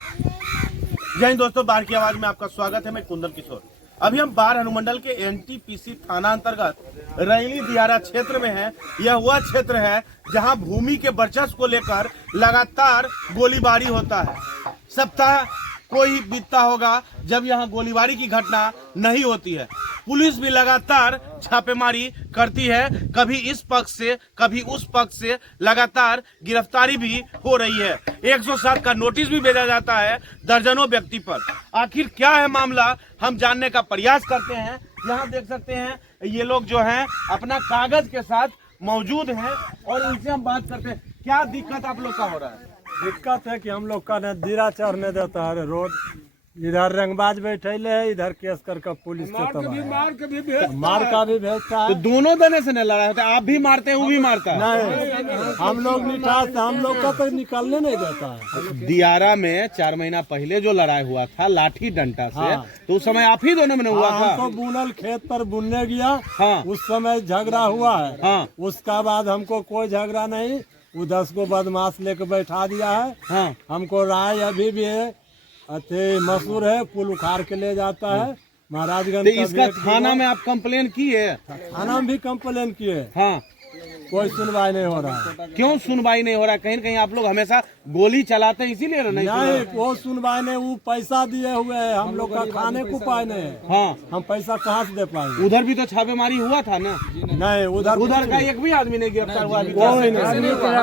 जय हिंद दोस्तों, बार की आवाज में आपका स्वागत है। मैं कुंदन किशोर। अभी हम बार अनुमंडल के एनटीपीसी थाना अंतर्गत रैली दियारा क्षेत्र में हैं। यह वह क्षेत्र है जहां भूमि के वर्चस्व को लेकर लगातार गोलीबारी होता है। सप्ताह कोई बीतता होगा जब यहां गोलीबारी की घटना नहीं होती है। पुलिस भी लगातार छापेमारी करती है, कभी इस पक्ष से कभी उस पक्ष से लगातार गिरफ्तारी भी हो रही है। 107 का नोटिस भी भेजा जाता है दर्जनों व्यक्ति पर। आखिर क्या है मामला, हम जानने का प्रयास करते हैं। यहाँ देख सकते हैं ये लोग जो हैं अपना कागज के साथ मौजूद हैं और इनसे हम बात करते हैं। क्या दिक्कत आप लोग का हो रहा है? दिक्कत है कि हम लोग का न दीरा चढ़ने देता है रोड, इधर रंगबाज बैठे है, इधर केस करके पुलिस से मार का भी भेजता है। तो दोनों दने से न लड़ा होता है, आप भी मारते हैं वो भी मारता है? नहीं, हम लोग निठास, हम लोग का तो निकलने नहीं देता है। दियारा में 4 महीना पहले जो लड़ाई हुआ था लाठी डंडा से, हाँ। तो उस समय आप ही दोनों में हुआ था? हमको बुनल खेत पर बुनने गया, हाँ। उस समय झगड़ा हुआ है, हाँ। उसका बाद हमको कोई झगड़ा नहीं, वो 10 को बदमाश लेके बैठा दिया है। हाँ। हमको राय अभी भी है, मशहूर है, पुल उखाड़ के ले जाता है महाराजगंज। तो इसका थाना में आप कंप्लेन किए? थाना में भी कंप्लेन किए, हाँ। कोई सुनवाई नहीं हो रहा है। क्यों सुनवाई नहीं हो रहा? कहीं न कहीं आप लोग हमेशा गोली चलाते हैं इसीलिए नहीं, वो सुनवाई नहीं, वो पैसा दिए हुए है, हम लोग का खाने को उपाय नहीं है। हाँ। हम पैसा कहाँ से दे पाएंगे? उधर भी तो छापेमारी हुआ था ना? नहीं, उधर का एक भी आदमी नहीं गिरफ्तार हुआ? हम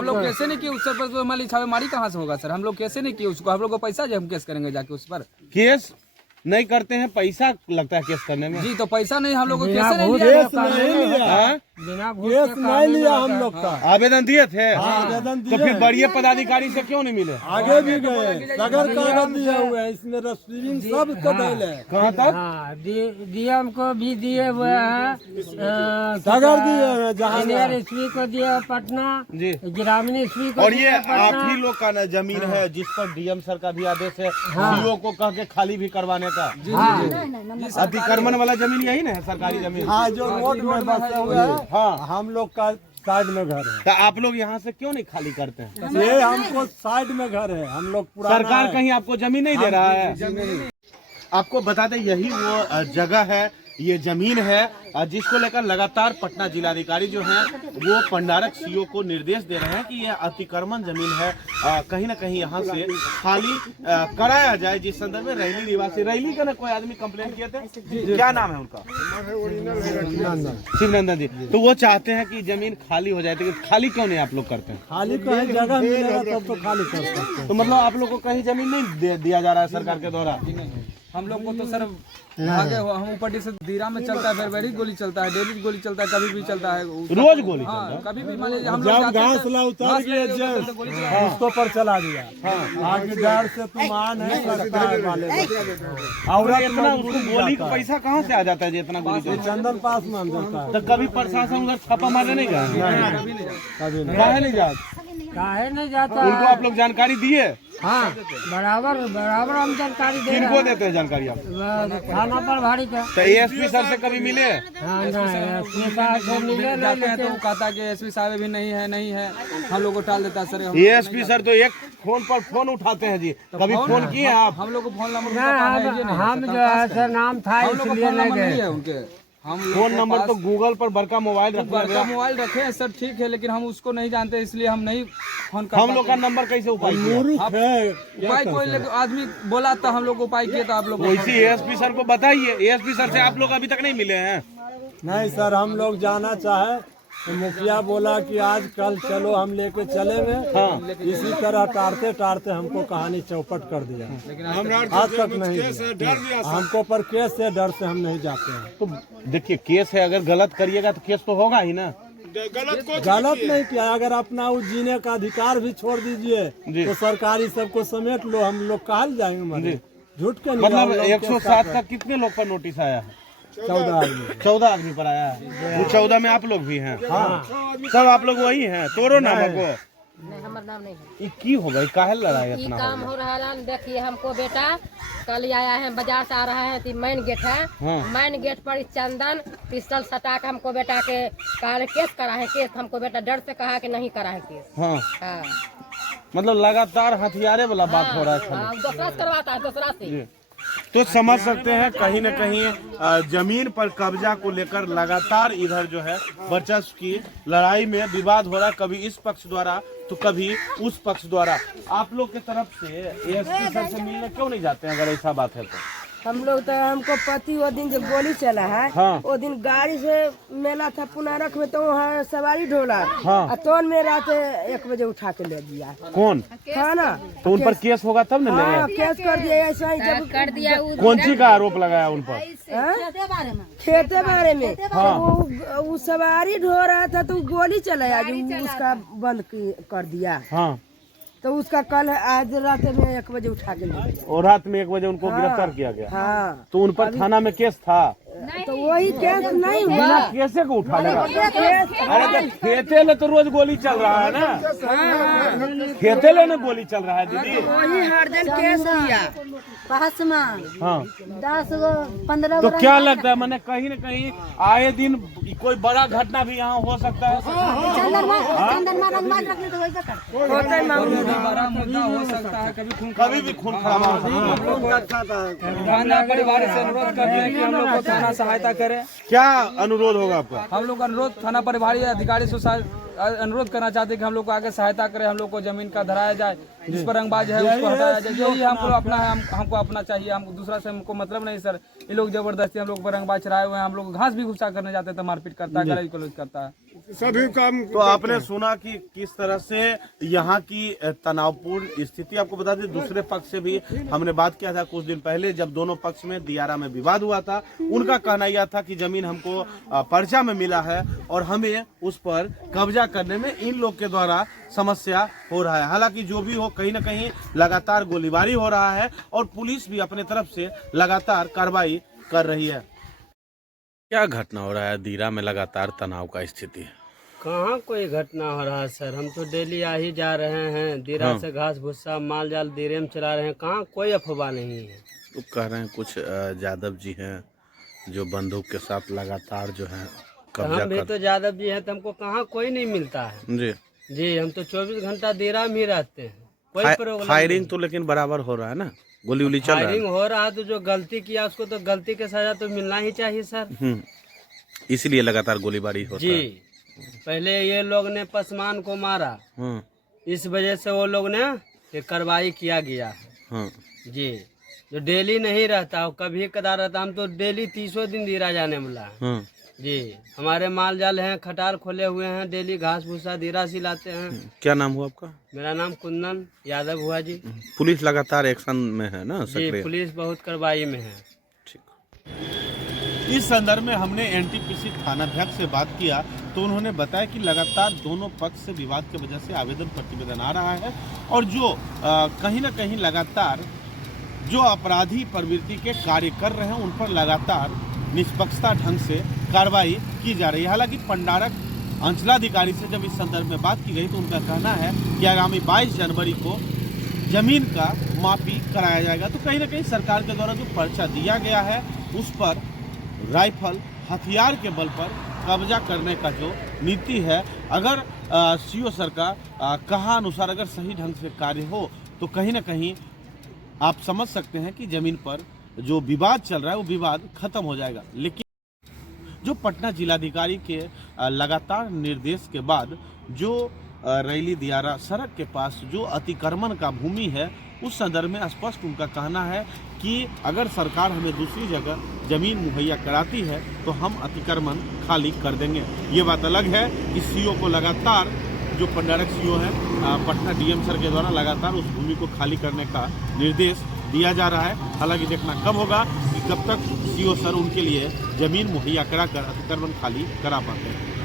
लोग कैसे नहीं किए उस पर? तो हमारी छापेमारी कहाँ से होगा सर? हम लोग कैसे नहीं किए उसको? हम लोग को पैसा जो हम केस करेंगे जाके उस पर? केस नहीं करते हैं, पैसा लगता है केस करने में। जी, तो पैसा नहीं, हम लोग को कैसे नहीं केस नहीं लिया हम लोग का। आवेदन दिए थे? आवेदन तो फिर बड़े पदाधिकारी से क्यों नहीं मिले? आगे भी गए, सगर कागज दिए हुए हैं, इसमें रसीद सब तो दिल है। कहाँ तक? डीएम को भी दिए हुए हैं, सगर दिए हैं, जहाँ ईस्वी को दिए पटना जी, ग्रामीण ईस्वी को। और ये आप ही लोग का ना जमीन है जिस पर डीएम सर का भी आदेश है सीओ को कह के खाली भी करवाने का? अतिक्रमण वाला जमीन यही ना है, सरकारी जमीन? हाँ, जो रोड में बसे हुए हैं। हाँ, हम लोग का साइड में घर है। तो आप लोग यहाँ से क्यों नहीं खाली करते हैं? ये हमको साइड में घर है, हम लोग पूरा। सरकार कहीं आपको जमीन नहीं दे रहा है? आपको बता दें यही वो जगह है, ये जमीन है जिसको लेकर लगातार पटना जिलाधिकारी जो है वो पंडारक सीओ को निर्देश दे रहे हैं कि यह अतिक्रमण जमीन है, कहीं ना कहीं यहाँ से खाली कराया जाए। जिस संदर्भ में रैली निवासी, रैली का ना कोई आदमी कंप्लेंट किए थे, क्या नाम है उनका? शिवनंदन जी। तो वो चाहते हैं कि जमीन खाली हो जाए, तो खाली क्यों नहीं आप लोग करते हैं? खाली कहीं जगह मिलेगा तब तो खाली कर सकते हैं। तो मतलब आप लोग को कहीं जमीन नहीं दिया जा रहा है सरकार के द्वारा? हम लोग को तो सर आगे हम ऊपर से दीरा में चलता है, फिर वेरी गोली चलता है, डेली गोली चलता है, कभी भी चलता है, रोज गोली। हाँ, कभी भी मान लीजिए हम जब घासला उतार के उसको पर चला दिया। आगे डर से तुम आन है सरकार वाले, और इतना उसको गोली का पैसा कहाँ से आ जाता है? जितना गोली चंदन पास मान देता है। तो कभी प्रशासन उधर छापा मारने नहीं गया? कभी नहीं जाता? काहे नहीं जाता? उनको आप लोग जानकारी दिए? हाँ, बराबर हम जानकारी दे किनको देते हैं जानकारी आप? थाना पर भारी का। तो एएसपी सर से कभी मिले? हाँ, नहीं, साहब मिले जाते हैं तो वो कहता कि एसपी साहब भी नहीं है, हम लोग को टाल देता है सर। एएसपी सर तो एक फोन पर फोन उठाते हैं जी, कभी फोन किए आप? हम लोग को फोन नंबर हम जो है सर नाम था इसलिए नहीं गए उनके। हम फोन नंबर तो गूगल पर बड़का मोबाइल बड़का मोबाइल रखे हैं सर, ठीक है, लेकिन हम उसको नहीं जानते इसलिए हम नहीं फोन कर। हम लोग का नंबर कैसे उपाय उपाय कोई आदमी बोला तो हम लोग उपाय किए, तो आप लोग वैसे एएसपी सर को बताइए। एएसपी सर से आप लोग अभी तक नहीं मिले हैं? नहीं सर, हम लोग जाना चाहे तो मुखिया बोला कि आज कल चलो, हम लेके चले में। हाँ। इसी तरह टारते टारते हमको कहानी चौपट कर दिया, आज तक नहीं दिया। हमको पर केस से डर से हम नहीं जाते हैं। तो देखिए केस है, अगर गलत करिएगा तो केस तो होगा ही ना। गलत नहीं किया, अगर अपना वो जीने का अधिकार भी छोड़ दीजिए तो सरकारी सबको समेट लो, हम लोग कहाँ जाएंगे? झूठ के मतलब 107 का कितने लोग पर नोटिस आया है? 14 आदमी पर आया है। वो 14 में आप लोग भी हैं? हाँ, सब आप लोग वही हैं? तोरो नाम है? नहीं, हमारा नाम नहीं है। ये की हो गई, काहे लड़ाई ये इतना काम हो रहा है। देखिए हमको बेटा कल आया है, बाजार से आ रहा है, तो मेन गेट है। हाँ। मेन गेट पर चंदन पिस्टल सटा के हमको बेटा के कहा केस करा है, केस हमको बेटा डर से कहा कि नहीं करा है केस। हाँ। हाँ। मतलब लगातार हथियारे वाला बात हो रहा है। हाँ, दूसरा से करवाता है, दूसरा से। तो समझ सकते हैं कहीं न कहीं जमीन पर कब्जा को लेकर लगातार इधर जो है वर्चस्व की लड़ाई में विवाद हो रहा है, कभी इस पक्ष द्वारा तो कभी उस पक्ष द्वारा। आप लोग के तरफ से एएसपी सर से मिलने क्यों नहीं जाते हैं अगर ऐसा बात है तो? हम लोग तो हमको पति वो दिन जब गोली चला है, हाँ। वो दिन गाड़ी से मेला था पुनारक में, तो वहाँ सवारी ढोला, हाँ। तो में रात 1 बजे उठा के ले दिया कौन? थाना। तो उन पर केस होगा तब न हाँ, लेंगे? केस कर दिया ऐसा ही जब कर दिया वो कौन सी का आरोप लगाया उन पर? खेते बारे में। हाँ। वो सवारी ढो रहा था तो गोली चलाया, जो उसका बंद कर दिया। हाँ। तो उसका कल आज रात में 1 बजे उठा के ले दिया। और रात में 1 बजे उनको गिरफ्तार किया गया। हाँ, तो उन पर थाना में केस था? तो वही केस नहीं हुआ। बिना कैसे को उठा लेगा? अरे तो खेतेले तो रोज गोली चल रहा है ना, खेतेले में गोली चल रहा है दीदी। वही हर दिन केस दिया। हाँ। 10 गो 15 तो क्या लगता है, मैंने कहीं न कहीं आए दिन कोई बड़ा घटना भी यहाँ हो सकता है? बड़ा मुद्दा हो सकता है, कभी भी खून खराबा हो सकता है। थाना परिवार से अनुरोध करते हैं कि हम लोग को थाना सहायता करे। क्या अनुरोध होगा आपका? हम लोग अनुरोध थाना प्रभारी अधिकारी से अनुरोध करना चाहते हैं कि हम लोग को आगे सहायता करें, हम लोग को जमीन का धराया जाए, जिस पर रंगबाज है उसको हटाया जाए। यही हमको अपना है, हमको अपना चाहिए, हम दूसरा से हमको मतलब नहीं सर। ये लोग जबरदस्ती हम लोग पर रंगबाज चढ़ाए हुए हैं, हम लोग घास भी घुसा करने जाते हैं तो मारपीट करता है, गाली गलौज करता है। सभी काम। तो आपने सुना कि किस तरह से यहाँ की तनावपूर्ण स्थिति। आपको बता दें दूसरे पक्ष से भी हमने बात किया था कुछ दिन पहले, जब दोनों पक्ष में दियारा में विवाद हुआ था। उनका कहना यह था कि जमीन हमको पर्चा में मिला है और हमें उस पर कब्जा करने में इन लोग के द्वारा समस्या हो रहा है। हालांकि जो भी हो, कहीं न कहीं लगातार गोलीबारी हो रहा है और पुलिस भी अपने तरफ से लगातार कार्रवाई कर रही है। क्या घटना हो रहा है दीरा में? लगातार तनाव का स्थिति है। कहाँ कोई घटना हो रहा है सर, हम तो डेली आ ही जा रहे हैं। दीरा हाँ। से घास भूसा माल जाल दीरे में चला रहे हैं, कहाँ कोई अफवाह नहीं है। तो कह रहे हैं कुछ यादव जी हैं जो बंदूक के साथ लगातार जो है कब्जा हम भी तो यादव जी हैं, तो हमको कहाँ कोई नहीं मिलता है जी। जी। हम तो 24 घंटा दीरा में ही रहते हैं, कोई प्रॉब्लम फायरिंग नहीं। तो लेकिन बराबर हो रहा है ना, गोली उली चल रहा है। फायरिंग हो रहा है तो जो गलती किया उसको तो गलती के सजा तो मिलना ही चाहिए सर। इसीलिए लगातार गोलीबारी होता जी। है। पहले ये लोग ने पसमान को मारा, इस वजह से वो लोग ने ये कार्रवाई किया गया है जी। जो डेली नहीं रहता वो कभी कदार रहता, हम तो डेली 30 दिन दीरा जाने वाला है जी। हमारे माल जाल हैं, खटार खोले हुए हैं, डेली घास भूसा दीरा से लाते हैं। क्या नाम हुआ आपका? मेरा नाम कुंदन यादव हुआ जी। पुलिस लगातार एक्शन में है ना? जी, पुलिस बहुत कार्रवाई में है। इस संदर्भ में हमने एनटीपीसी थानाध्यक्ष से बात किया तो उन्होंने बताया कि लगातार दोनों पक्ष से विवाद की वजह से आवेदन प्रतिवेदन आ रहा है और जो कहीं न कहीं लगातार जो अपराधी प्रवृत्ति के कार्य कर रहे हैं उन पर लगातार निष्पक्षता ढंग से कार्रवाई की जा रही है। हालांकि पंडारक अंचलाधिकारी से जब इस संदर्भ में बात की गई तो उनका कहना है कि आगामी 22 जनवरी को जमीन का मापी कराया जाएगा। तो कहीं न कहीं सरकार के द्वारा जो पर्चा दिया गया है उस पर राइफल हथियार के बल पर कब्जा करने का जो नीति है, अगर सीओ सर का कहा अनुसार अगर सही ढंग से कार्य हो तो कहीं न कहीं आप समझ सकते हैं कि जमीन पर जो विवाद चल रहा है वो विवाद खत्म हो जाएगा। लेकिन जो पटना जिलाधिकारी के लगातार निर्देश के बाद जो रैली दियारा सड़क के पास जो अतिक्रमण का भूमि है उस संदर्भ में स्पष्ट उनका कहना है कि अगर सरकार हमें दूसरी जगह जमीन मुहैया कराती है तो हम अतिक्रमण खाली कर देंगे। ये बात अलग है कि सीओ को लगातार जो पंडारक सीओ है पटना डीएम सर के द्वारा लगातार उस भूमि को खाली करने का निर्देश दिया जा रहा है। हालांकि देखना कब होगा कि कब तक सीओ सर उनके लिए जमीन मुहैया कराकर अतिक्रमण खाली करा पाते हैं।